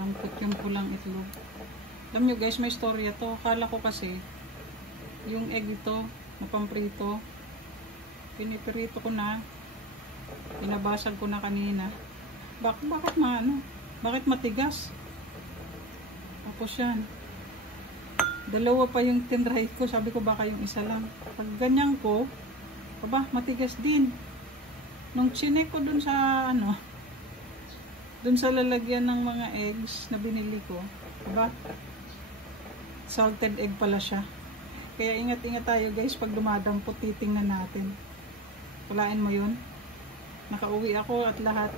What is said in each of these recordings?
Nakadampot yung pulang itlog. Alam nyo guys, may storya to. Akala ko kasi yung egg ito na pamprito, piniprito ko na, pinabasag ko na kanina. Bakit matigas? Tapos yan, dalawa pa yung tinry ko. Sabi ko baka yung isa lang. Pag ganyan ko, matigas din. Nung chinek ko dun sa dun sa lalagyan ng mga eggs na binili ko, salted egg pala siya. Kaya ingat-ingat tayo guys pag dumadampot, titingnan natin. Walain mo yun. Nakauwi ako at lahat,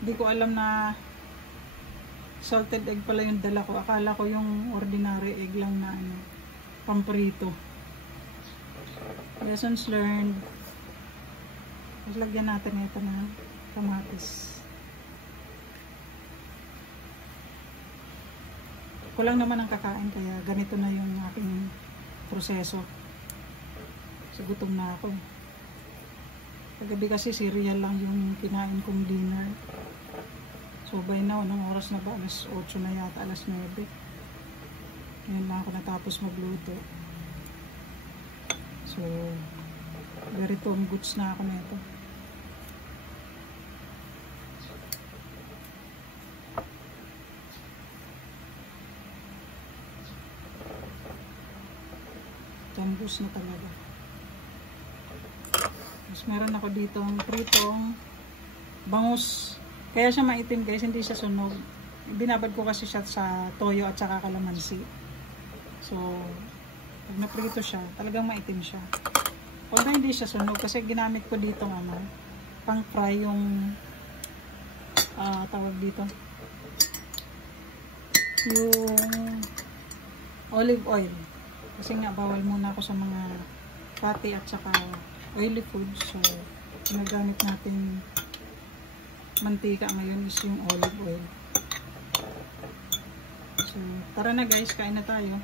hindi ko alam na salted egg pala yung dala ko. Akala ko yung ordinary egg lang na pamprito. Lessons learned. Tapos lagyan natin ito na kamatis. Kulang naman ang kakain, kaya ganito na yung aking proseso. So gutom na ako. Kagabi kasi cereal lang yung kinain kong dinner. So by now, anong oras na ba? Alas 8 na yata, alas 9. Ngayon lang ako natapos magluto. So very tone goods na ako nito. Tambus na talaga. Mas meron ako dito ang pritong bangus. Kaya siya maitim guys, hindi siya sunog. Binabad ko kasi siya sa toyo at saka kalamansi. So pag naprito siya, talagang maitim siya. Although hindi siya sunog kasi ginamit ko dito pang fry yung tawag dito, yung olive oil. Kasi nga bawal muna ako sa mga fatty at saka oily foods. So ginagamit natin mantika ngayon is yung olive oil. So tara na guys, kain na tayo.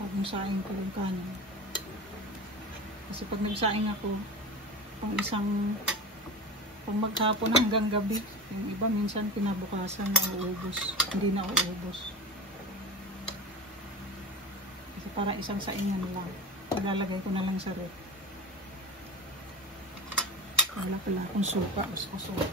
Pagong saing ko yung kanin. Kasi pag nagsaing ako, pang maghapon hanggang gabi. Yung iba minsan kinabukasan nauubos. Hindi na uubos. Kasi para isang saingan lang. Paglalagay ko na lang sa rep. Wala pala akong suka. Basta suka.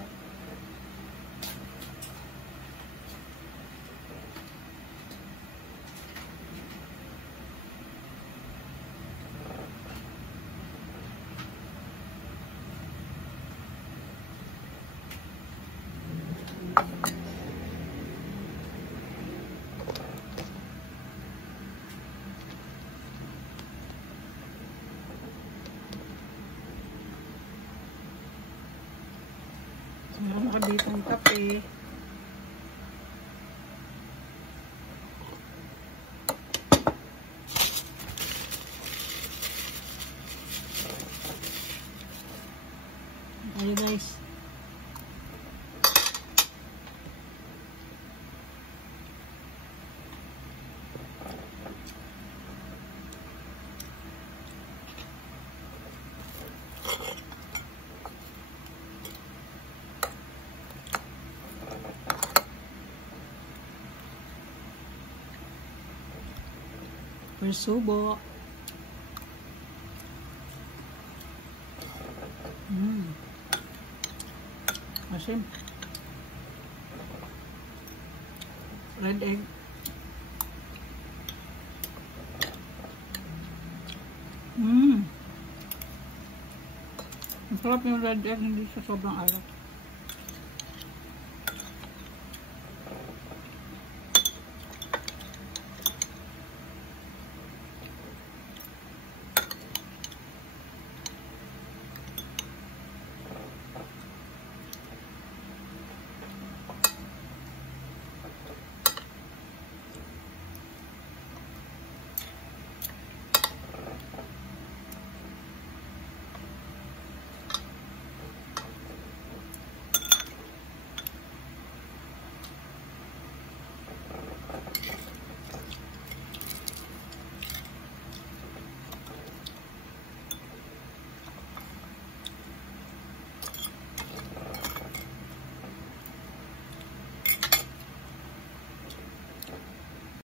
Meron ako dito ng kape. Ayo guys. Persubo. Asim. Red egg. Masarap yung red egg, hindi siya sobrang alat.